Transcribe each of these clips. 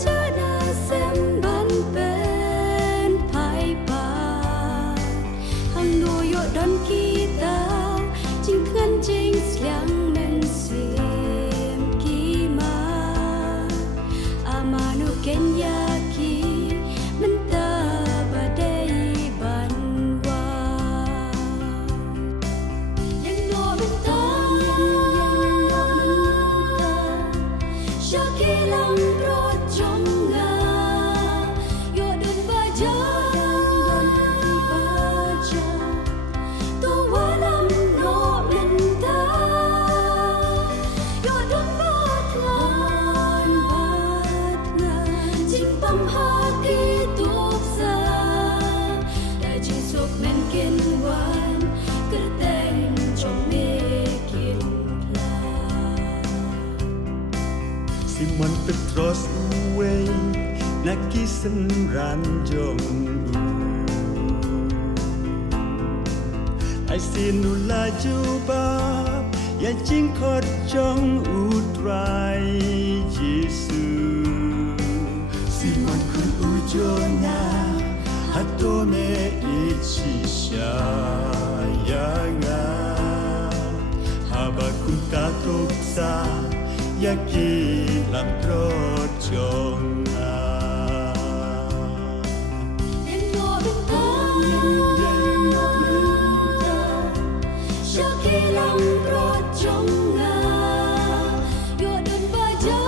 เจอหน้าเส้นบันเป็นภายป่าหังโนโยดอนกีตาจิงเงินจิงเสียงเมนเสียมกีมาอามานุเกนยากีมันตาบาเดยบันวายังโนมันตาShakilang rojongga yo dun baja tu walam no menta yo dun batngan jing pam hati tuksa da jing sok men kin wan kerteng trong mekin Simon Petros uwe nakisan ranjong Ai xin nula jubab ya jing khot jong utrai Jesu Simon kun ujona hatone ichisha yanga habakun katoksa Yaki lang trojong Shakilang rojongga yo dun baja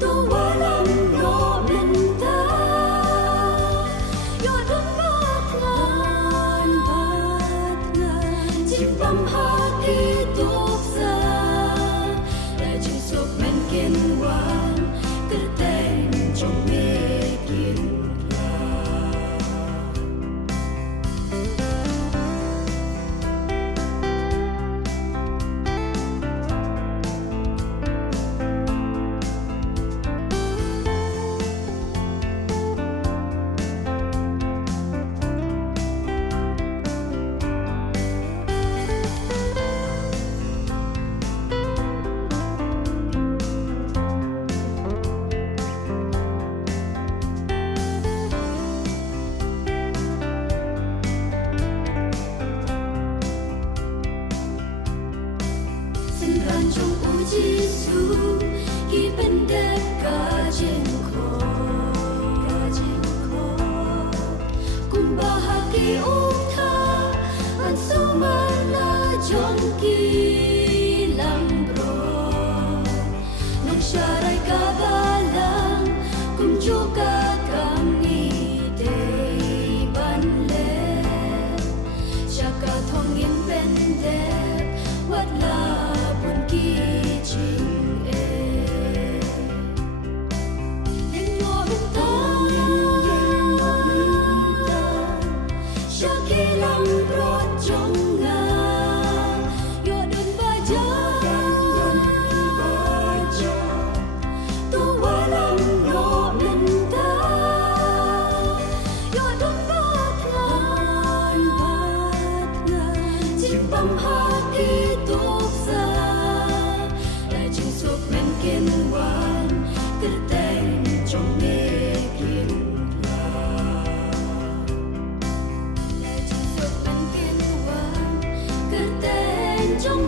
tu walam no menta yo dun batngan jing pam hati tuksa da jing sok men kin wan kerteng trong mekin Ranjong ujisu ki pendek kajengko kumbahagi utha ansumana jongki lambro nong syarai kabalang kumjuka kami day banle syaka thongin pendek watla ki ching e yang no benta shakilang rojongga yo dun baja tu walam no menta yo dun batngan jing pam hati tuksa Kin wan kerteng trong mekin la jing sok men kin wan kerteng trong